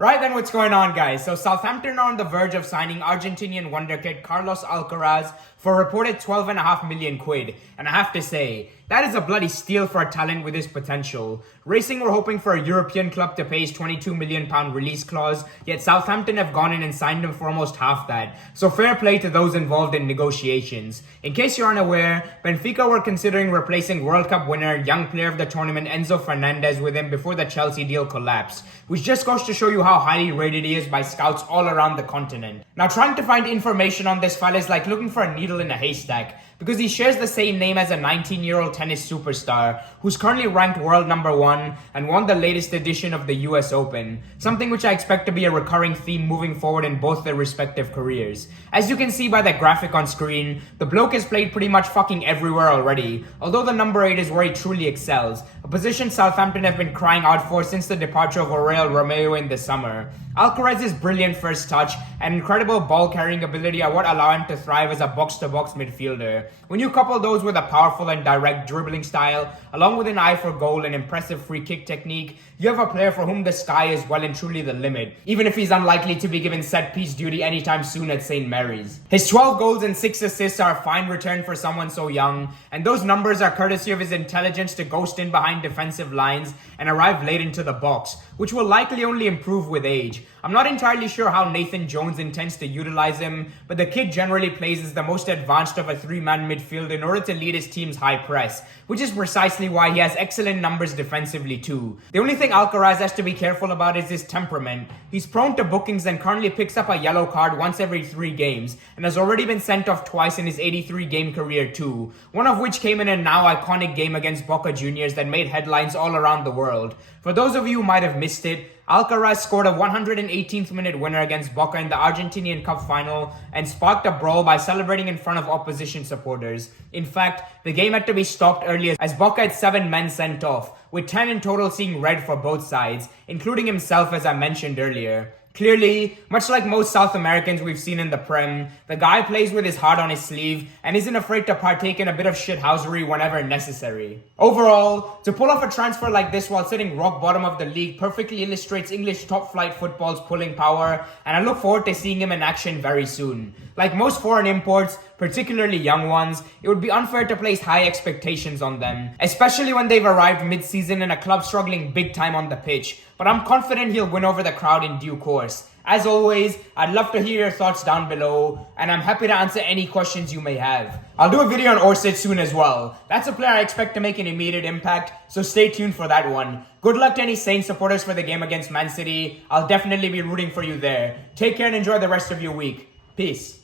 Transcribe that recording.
Right then, what's going on, guys? So Southampton are on the verge of signing Argentinian wonderkid Carlos Alcaraz for a reported 12.5 million quid. And I have to say, that is a bloody steal for a talent with his potential. Racing were hoping for a European club to pay his £22 million release clause, yet Southampton have gone in and signed him for almost half that. So fair play to those involved in negotiations. In case you're unaware, Benfica were considering replacing World Cup winner, young player of the tournament Enzo Fernandez with him before the Chelsea deal collapsed, which just goes to show you how highly rated he is by scouts all around the continent. Now, trying to find information on this fella is like looking for a needle in a haystack, because he shares the same name as a 19-year-old tennis superstar who's currently ranked world number 1 and won the latest edition of the US Open, something which I expect to be a recurring theme moving forward in both their respective careers. As you can see by the graphic on screen, the bloke has played pretty much fucking everywhere already, although the number 8 is where he truly excels, a position Southampton have been crying out for since the departure of Aurel Romeo in the summer. Alcaraz's brilliant first touch and incredible ball-carrying ability are what allow him to thrive as a box-to-box midfielder. When you couple those with a powerful and direct dribbling style, along with an eye for goal and impressive free kick technique, you have a player for whom the sky is well and truly the limit, even if he's unlikely to be given set-piece duty anytime soon at St. Mary's. His 12 goals and 6 assists are a fine return for someone so young, and those numbers are courtesy of his intelligence to ghost in behind defensive lines and arrive late into the box, which will likely only improve with age. I'm not entirely sure how Nathan Jones intends to utilize him, but the kid generally plays as the most advanced of a 3-man midfield in order to lead his team's high press, which is precisely why he has excellent numbers defensively too. The only thing Alcaraz has to be careful about is his temperament. He's prone to bookings and currently picks up a yellow card once every 3 games, and has already been sent off twice in his 83-game career too, one of which came in a now iconic game against Boca Juniors that made headlines all around the world. For those of you who might have missed it, Alcaraz scored a 118th minute winner against Boca in the Argentinian Cup final and sparked a brawl by celebrating in front of opposition supporters. In fact, the game had to be stopped early as Boca had 7 men sent off, with 10 in total seeing red for both sides, including himself as I mentioned earlier. Clearly, much like most South Americans we've seen in the Prem, the guy plays with his heart on his sleeve and isn't afraid to partake in a bit of shithousery whenever necessary. Overall, to pull off a transfer like this while sitting rock bottom of the league perfectly illustrates English top-flight football's pulling power, and I look forward to seeing him in action very soon. Like most foreign imports, particularly young ones, it would be unfair to place high expectations on them, especially when they've arrived mid-season in a club struggling big time on the pitch, but I'm confident he'll win over the crowd in due course. As always, I'd love to hear your thoughts down below, and I'm happy to answer any questions you may have. I'll do a video on Orsic soon as well. That's a player I expect to make an immediate impact, so stay tuned for that one. Good luck to any Saints supporters for the game against Man City. I'll definitely be rooting for you there. Take care and enjoy the rest of your week. Peace.